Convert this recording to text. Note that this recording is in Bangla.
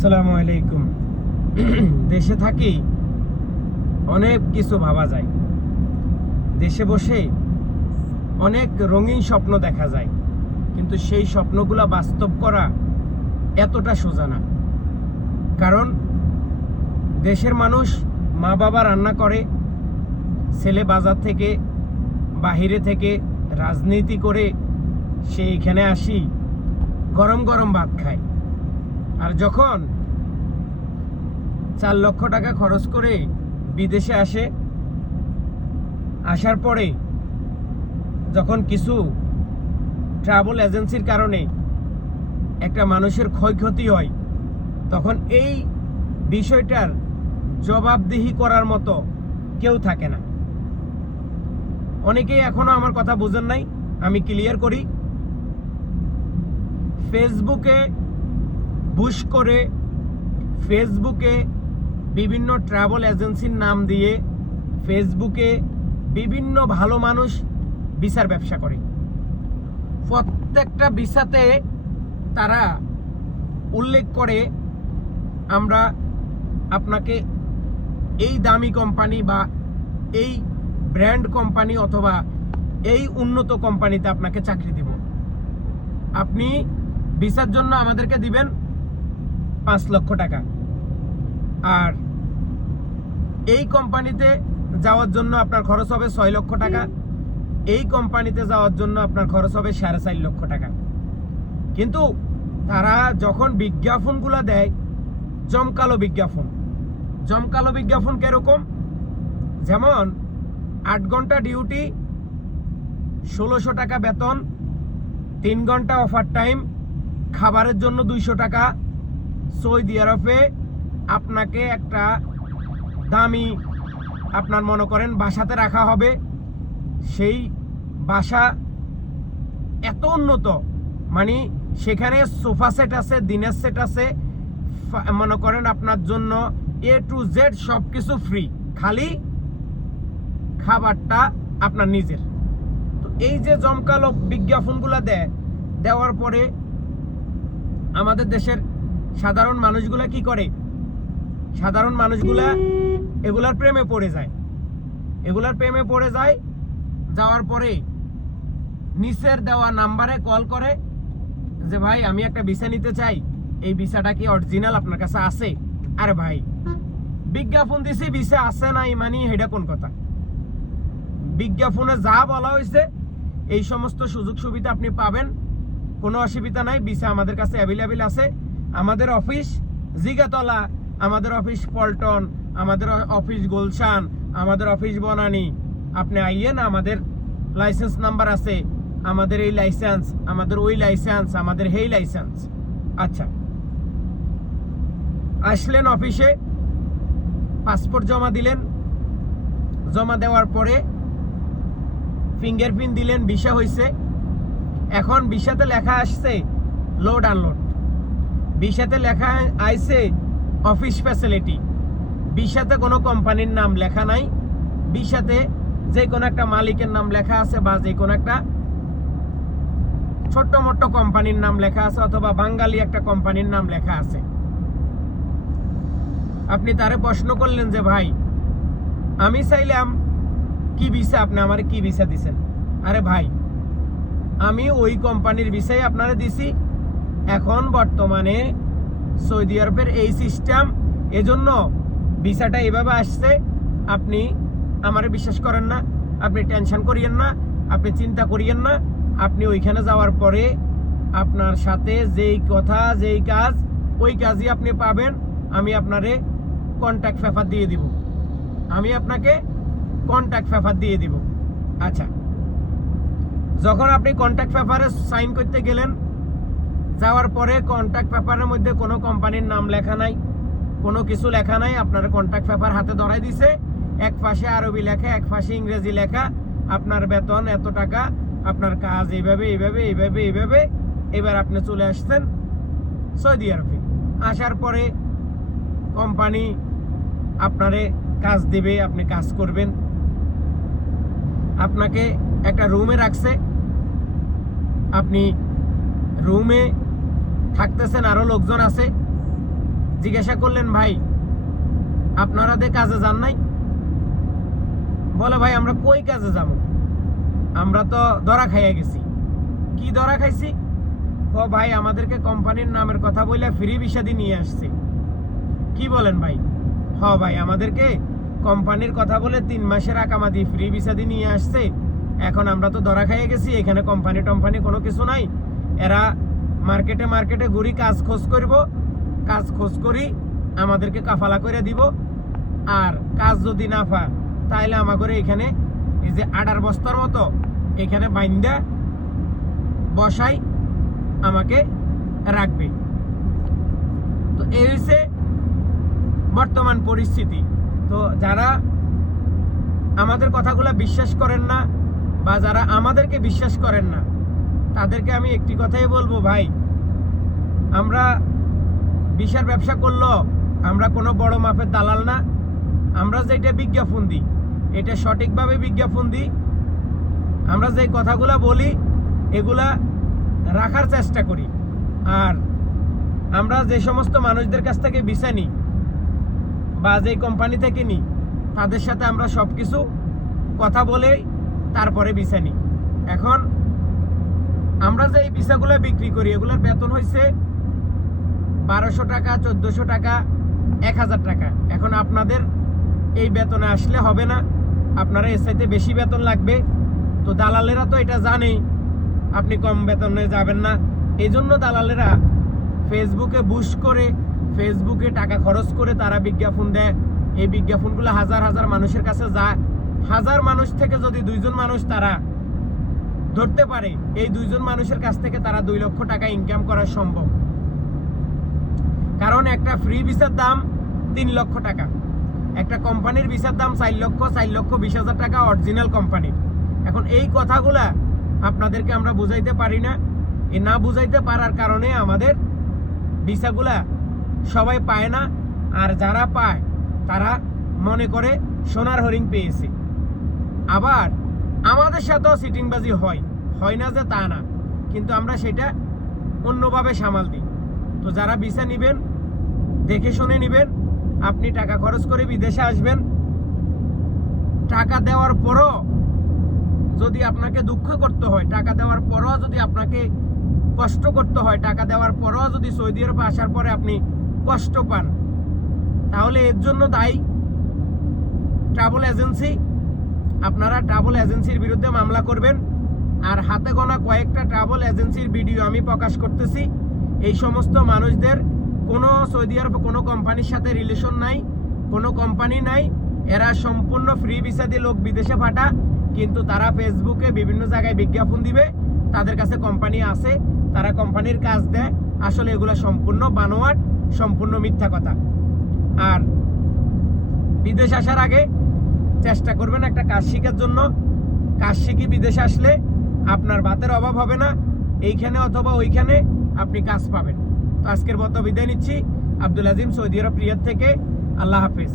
আসসালামু আলাইকুম। দেশে থাকি, অনেক কিছু ভাবা যায়। দেশে বসে অনেক রঙিন স্বপ্ন দেখা যায়, কিন্তু সেই স্বপ্নগুলো বাস্তব করা এতটা সোজা না। কারণ দেশের মানুষ মা বাবা রান্না করে, ছেলে বাজার থেকে, বাহিরে থেকে রাজনীতি করে, সে এখানে আসি, গরম গরম ভাত খায়। আর যখন চার লক্ষ টাকা খরচ করে বিদেশে আসে, আসার পরে যখন কিছু ট্রাভেল এজেন্সির কারণে একটা মানুষের ক্ষয়ক্ষতি হয়, তখন এই বিষয়টার জবাবদিহি করার মতো কেউ থাকে না। অনেকেই এখনও আমার কথা বুঝেন নাই, আমি ক্লিয়ার করি। ফেসবুকে বুশ করে ফেসবুকে বিভিন্ন ট্রাভেল এজেন্সির নাম দিয়ে ফেসবুকে বিভিন্ন ভালো মানুষ ভিসার ব্যবসা করে। প্রত্যেকটা ভিসাতে তারা উল্লেখ করে, আমরা আপনাকে এই দামি কোম্পানি বা এই ব্র্যান্ড কোম্পানি অথবা এই উন্নত কোম্পানিতে আপনাকে চাকরি দিব। আপনি ভিসার জন্য আমাদেরকে দিবেন পাঁচ লক্ষ টাকা। আর এই কোম্পানিতে যাওয়ার জন্য আপনার খরচ হবে ছয় লক্ষ টাকা। এই কোম্পানিতে যাওয়ার জন্য আপনার খরচ হবে সাড়ে চার লক্ষ টাকা। কিন্তু তারা যখন বিজ্ঞাপনগুলো দেয় জমকালো বিজ্ঞাপন। জমকালো বিজ্ঞাপন কীরকম? যেমন আট ঘণ্টা ডিউটি, ষোলোশো টাকা বেতন, তিন ঘণ্টা অফার টাইম, খাবারের জন্য দুইশো টাকা সৌদি আরবে আপনাকে একটা দামি, আপনার মনে করেন, বাসাতে রাখা হবে। সেই বাসা এত উন্নত মানে সেখানে সোফা সেট আছে, দিনের সেট আছে মনে করেন আপনার জন্য এ টু জেড সব কিছু ফ্রি খালি খাবারটা আপনার নিজের। তো এই যে জমকালো বিজ্ঞাপনগুলো দেয়, দেওয়ার পরে আমাদের দেশের সাধারণ মানুষগুলা কি করে? সাধারণ মানুষগুলা এগুলার প্রেমে পড়ে যায়। এগুলার প্রেমে পড়ে যায়, যাওয়ার পরে নিচের দেওয়া নাম্বারে কল করে যে, ভাই, আমি একটা ভিসা নিতে চাই। এই ভিসাটা কি অরিজিনাল আপনার কাছে আছে? আরে ভাই, বিজ্ঞাপন দিছি, ভিসা আছে নাই মানে এটা কোন কথা? বিজ্ঞাপনে যা বলা হয়েছে, এই সমস্ত সুযোগ সুবিধা আপনি পাবেন। কোনো অসুবিধা নাই, ভিসা আমাদের কাছে অ্যাভেলেবেল আছে। আমাদের অফিস জিগাতলা, আমাদের অফিস পল্টন, আমাদের অফিস গুলশান, আমাদের অফিস বনানি। আপনি আইয়েন, আমাদের লাইসেন্স নাম্বার আছে। আমাদের এই লাইসেন্স, আমাদের ওই লাইসেন্স, আমাদের হেই লাইসেন্স। আচ্ছা। আসলেন অফিসে, পাসপোর্ট জমা দিলেন। জমা দেওয়ার পরে ফিঙ্গারপ্রিন্ট দিলেন, ভিসা হয়েছে এখন ভিসাতে লেখা আসছে, লোড আনলোড। ভিসাতে লেখা আইছে অফিস ফ্যাসিলিটি। বিশাতে কোনো কোম্পানির নাম লেখা নাই। বিশাতে যে কোনো একটা মালিকের নাম লেখা আছে বা যে কোনো একটা ছোট্ট মোট্ট কোম্পানির নাম লেখা আছে অথবা বাঙালি একটা কোম্পানির নাম লেখা আছে। আপনি তারে প্রশ্ন করলেন যে, ভাই, আমি চাইলাম কি ভিসা? আপনি আমার কি ভিসা দিছেন? আরে ভাই, আমি ওই কোম্পানির বিষয়ে আপনারা দিছি। এখন বর্তমানে সৌদি আরবের এই সিস্টেম, এজন্য ভিসাটা এভাবে আসছে, আপনি আমারে বিশ্বাস করেন না, আপনি টেনশন করিয়েন না, আপনি চিন্তা করিয়েন না, আপনি ওইখানে যাওয়ার পরে আপনার সাথে যেই কথা, যেই কাজ, ওই কাজই আপনি পাবেন, আমি আপনারে কন্ট্যাক্ট পেপার দিয়ে দিব। আমি আপনাকে কন্ট্যাক্ট পেপার দিয়ে দিব। আচ্ছা। যখন আপনি কন্ট্যাক্ট পেপারে সাইন করতে গেলেন যাওয়ার পরে কন্ট্যাক্ট পেপারের মধ্যে কোনো কোম্পানির নাম লেখা নাই, কোনো কিছু লেখা নাই, আপনার কন্ট্যাক্ট পেপার হাতে ধরাই দিছে, এক পাশে আরবি লেখা, এক পাশে ইংরেজি লেখা, আপনার বেতন এত টাকা, আপনার কাজ এইভাবে এইভাবে এইভাবে এইভাবে, এবার আপনি চলে আসছেন সৌদি আরবে। আসার পরে কোম্পানি আপনারে কাজ দেবে, আপনি কাজ করবেন। আপনাকে একটা রুমে রাখছে। আপনি রুমে থাকতেছেন আরও লোকজন আছে। জিজ্ঞাসা করলেন, ভাই, আপনারা কাজে যান নাই? বলে, ভাই, আমরা কই কাজে যাব? আমরা তো ধরা খাইয়া গেছি। কি ধরা খাইছি? ও ভাই, আমাদেরকে কোম্পানির নামের কথা বলে ফ্রি বিষাদি নিয়ে আসছে। কি বলেন, ভাই? হ, ভাই, আমাদেরকে কোম্পানির কথা বলে তিন মাসের আকামাদি ফ্রি ভিসাদি নিয়ে আসছে। এখন আমরা তো ধরা খাইয়ে গেছি, এখানে কোম্পানি টম্পানি কোনো কিছু নাই। এরা মার্কেটে মার্কেটে ঘুরি, কাজ খোঁজ করব, কাজ খোঁজ করি, আমাদেরকে কাফালা করে দিব। আর কাজ যদি না পা তাহলে আমাকে এখানে এই যে আডার বস্তার মতো এখানে বাইন্দা বসাই আমাকে রাখবে। তো এই হচ্ছে বর্তমান পরিস্থিতি। তো যারা আমাদের কথাগুলো বিশ্বাস করেন না বা যারা আমাদেরকে বিশ্বাস করেন না, তাদেরকে আমি একটি কথাই বলব, ভাই আমরা বিশার ব্যবসা করল, আমরা কোনো বড় মাপের দালাল না। আমরা যেটা বিজ্ঞাপন দিই, এটা সঠিকভাবে বিজ্ঞাপন দিই। আমরা যে কথাগুলো বলি, এগুলা রাখার চেষ্টা করি। আর আমরা যে সমস্ত মানুষদের কাছ থেকে ভিসা নিই বা যে কোম্পানি থেকে নিই, তাদের সাথে আমরা সব কিছু কথা বলেই তারপরে ভিসা নিই। এখন আমরা যে এই ভিসাগুলো বিক্রি করি, এগুলোর বেতন হয়েছে বারোশো টাকা, চোদ্দোশো টাকা এক হাজার টাকা। এখন আপনাদের এই বেতনে আসলে হবে না। আপনারা এর চাইতে বেশি বেতন লাগবে। তো দালালেরা তো এটা জানেই। আপনি কম বেতনে যাবেন না। এই জন্য দালালেরা ফেসবুকে বুশ করে ফেসবুকে টাকা খরচ করে তারা বিজ্ঞাপন দেয়। এই বিজ্ঞাপনগুলো হাজার হাজার মানুষের কাছে যায়। হাজার মানুষ থেকে যদি দুইজন মানুষ তারা ধরতে পারে, এই দুইজন মানুষের কাছ থেকে তারা দুই লক্ষ টাকা ইনকাম করা সম্ভব। একটা ফ্রি ভিসার দাম তিন লক্ষ টাকা। একটা কোম্পানির ভিসার দাম চার লক্ষ চার লক্ষ বিশ হাজার টাকা অরিজিনাল কোম্পানির এখন এই কথাগুলা আপনাদেরকে আমরা বুঝাইতে পারি না। এ না বুঝাইতে পারার কারণে আমাদের ভিসাগুলা সবাই পায় না, আর যারা পায়, তারা মনে করে সোনার হরিণ পেয়েছে। আবার আমাদের সাথেও সিটিংবাজি হয় হয় না যে তা না। কিন্তু আমরা সেটা অন্যভাবে সামাল দিই। তো যারা ভিসা নেবেন দেখে শুনে নেবেন। আপনি টাকা খরচ করে বিদেশে আসবেন। টাকা দেওয়ার পরও যদি আপনাকে দুঃখ করতে হয়, টাকা দেওয়ার পরও যদি আপনাকে কষ্ট করতে হয়, টাকা দেওয়ার পরও যদি সৌদি আরবে আসার পরে আপনি কষ্ট পান, তাহলে এর জন্য দায়ী ট্রাভেল এজেন্সি। আপনারা ট্রাভেল এজেন্সির বিরুদ্ধে মামলা করবেন। আর হাতে গোনা কয়েকটা ট্রাভেল এজেন্সির ভিডিও আমি প্রকাশ করতেছি। এই সমস্ত মানুষদের কোনো সৌদি আরবে, কোনো কোম্পানির সাথে রিলেশন নাই, কোনো কোম্পানি নাই। এরা সম্পূর্ণ ফ্রি ভিসা দিয়ে লোক বিদেশে পাঠা, কিন্তু তারা ফেসবুকে বিভিন্ন জায়গায় বিজ্ঞাপন দিবে। তাদের কাছে কোম্পানি আছে, তারা কোম্পানির কাজ দেয়। আসলে এগুলো সম্পূর্ণ বানোয়াট, সম্পূর্ণ মিথ্যা কথা। আর বিদেশ আসার আগে চেষ্টা করবেন একটা কাজ শিখার জন্য। কাজ শিখি বিদেশে আসলে আপনার ভাতের অভাব হবে না। এইখানে অথবা ওইখানে আপনি কাজ পাবেন। আজকের মতো বিদায় নিচ্ছি। Abdul Azim Saudi Arab Riyadh থেকে। আল্লাহ হাফিজ।